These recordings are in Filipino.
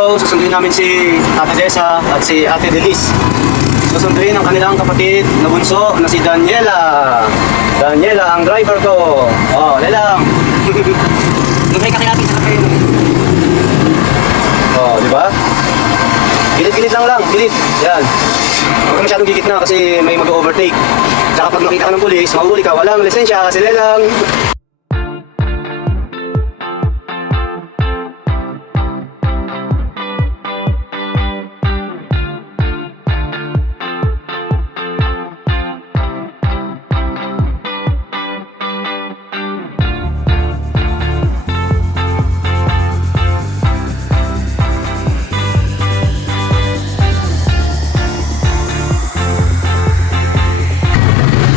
araw, susunduin namin si Ate Desa at si Ate Denise. Susunduin ang kanilang kapatid na bunso na si Daniela. Daniela, ang driver ko. Oh, lelang. Lumay ka kaya natin sa kayo. Oh, di ba? Gilid-gilid lang lang, gilid. Yan. Huwag ka masyadong gigit na kasi may mag-overtake. Tsaka pag makita ka ng pulis, mahuhuli ka, walang lisensya kasi lelang.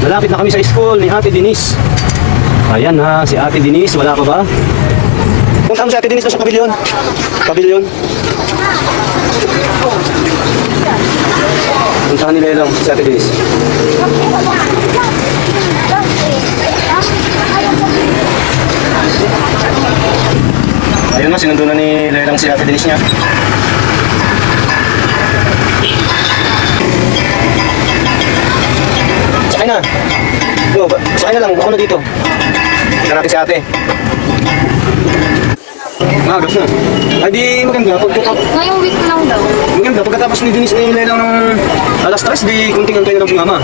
Malapit na kami sa school ni Ate Denise. Ayan ha, si Ate Denise, wala pa ba? Punta mo si Ate Denise doon sa pavilion. Pavilion. Puntahan nila lang si Ate Denise. Ayun na, sinundo na ni Lelang si Ate Denise niya. Sakay na. Yo, sakay na lang. Ako na dito. Tingnan natin si ate. Agap na. Ay di maganda. Ngayong week lang daw. Maganda. Pagkatapos ni Denise na ilan ng alas 3, di kunting antay na lang si mama.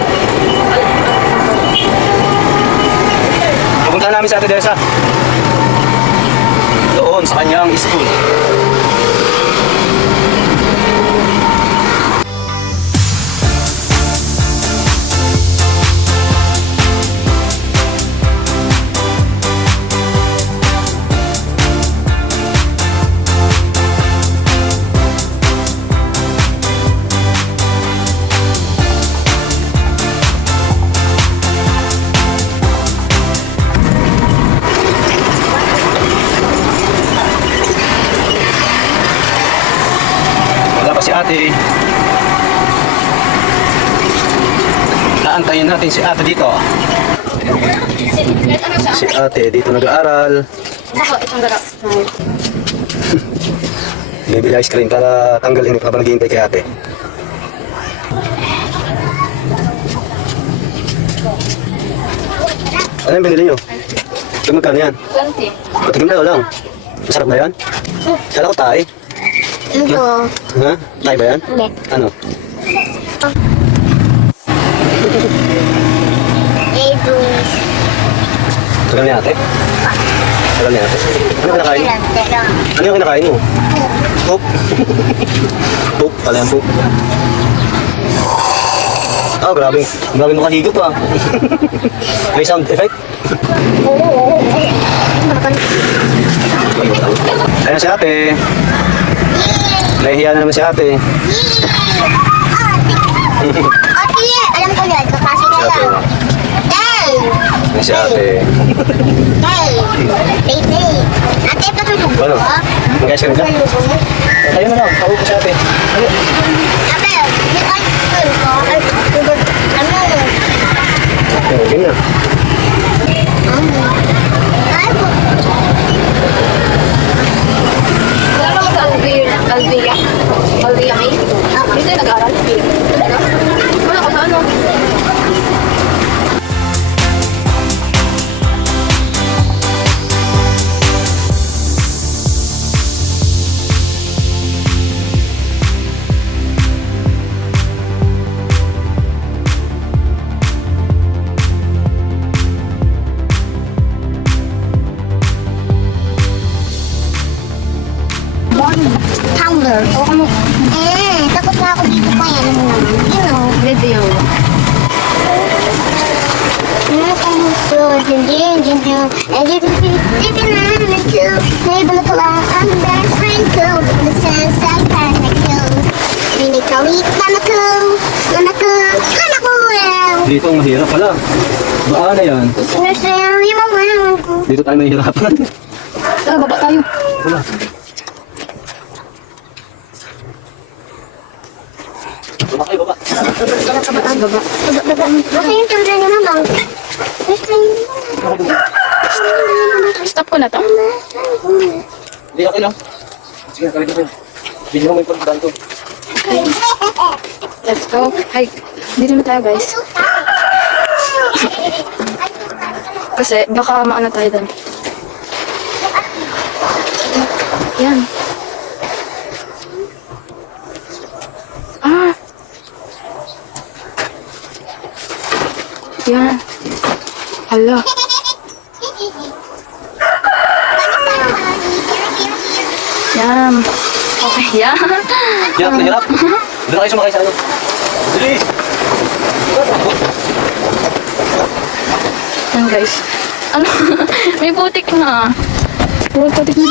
Pupuntahan namin si Ate Desa. Doon sa kanyang school. Si ate, naantayin natin si ate dito. Si ate dito nag-aaral. Ako, itong garap. Bibili ice cream para tanggalin habang naghihintay kay ate. Ano yung binili nyo? Ito magkano yan? 20. Patigim na lang. Masarap ba yan? Kala ko tae. Ito. Ha? Tayo ba yan? Hindi. Ano? Egus. Tagal ni ate? Tagal ni ate? Ano kinakain? Ano yung kinakain mo? Poop? Poop? Pala yan poop? Ah, grabe. Grabe mo kahigop ah. May sound effect? Oo. Ayan si ate. Nahihiya na naman si ate. Ate, alam ko yun. Kapasi na lang. Day! Ayan si ate. Day! Day, day. Ate, patulog ko. Ano? Mag-ice cream ka? Tayo na lang. Tawag ko si ate. Ayun. Ate, yung ice cream ko. Ano? Game na. Ay, po. Ano ka, Alvia? Alvia May? Dito yung nag-aaral? Wala ka sa ano? Tumbler. Takot na ako dito pa yan. You know. Video. Dito ang mahirap pala. Baan na yan. Dito tayo mahirapan. Tara, baba tayo. Wala. Baba kayo, baba. Baba. Baka yung tumbler ni Mamang. Stop ko na to. Hindi, okay lang. Sige, kawin ko. Bigyan mo yung pagdaan to. Let's go. Ay, dito na tayo guys. Kasi baka maano tayo doon. Yan. Ah. Yan. Hala. Yan. Okay, yan. Hirap na hirap. Doon na kayo sumakay sa ano. Dali! Yan guys. Ano? May putik na. Puro putik na.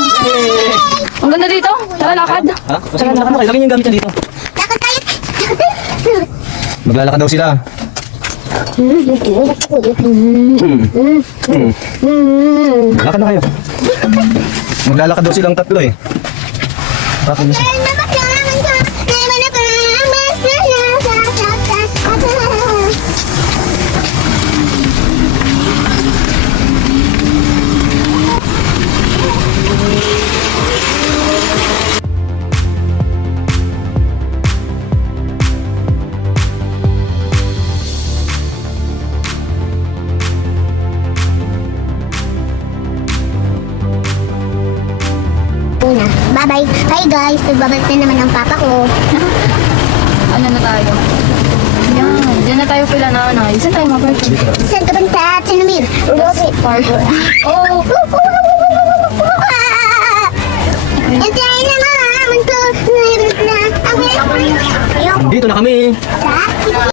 Ang ganda dito. Tara, lakad. Ha? Kasi lakad na kayo. Lagyan yung gamit niya dito. Maglalakad daw sila. Lakad na kayo. Maglalakad daw silang tatlo eh. Bakit niya? Bye-bye. Hi guys, nagbabalik na naman ang papa ko. Ano na tayo? Yan. Diyan na tayo pila na ano. Saan tayo mag-party? Saan ka bang tatanamir? Rosie. Park. Oh! Antayin na mga amon ko. Dito na kami. Sa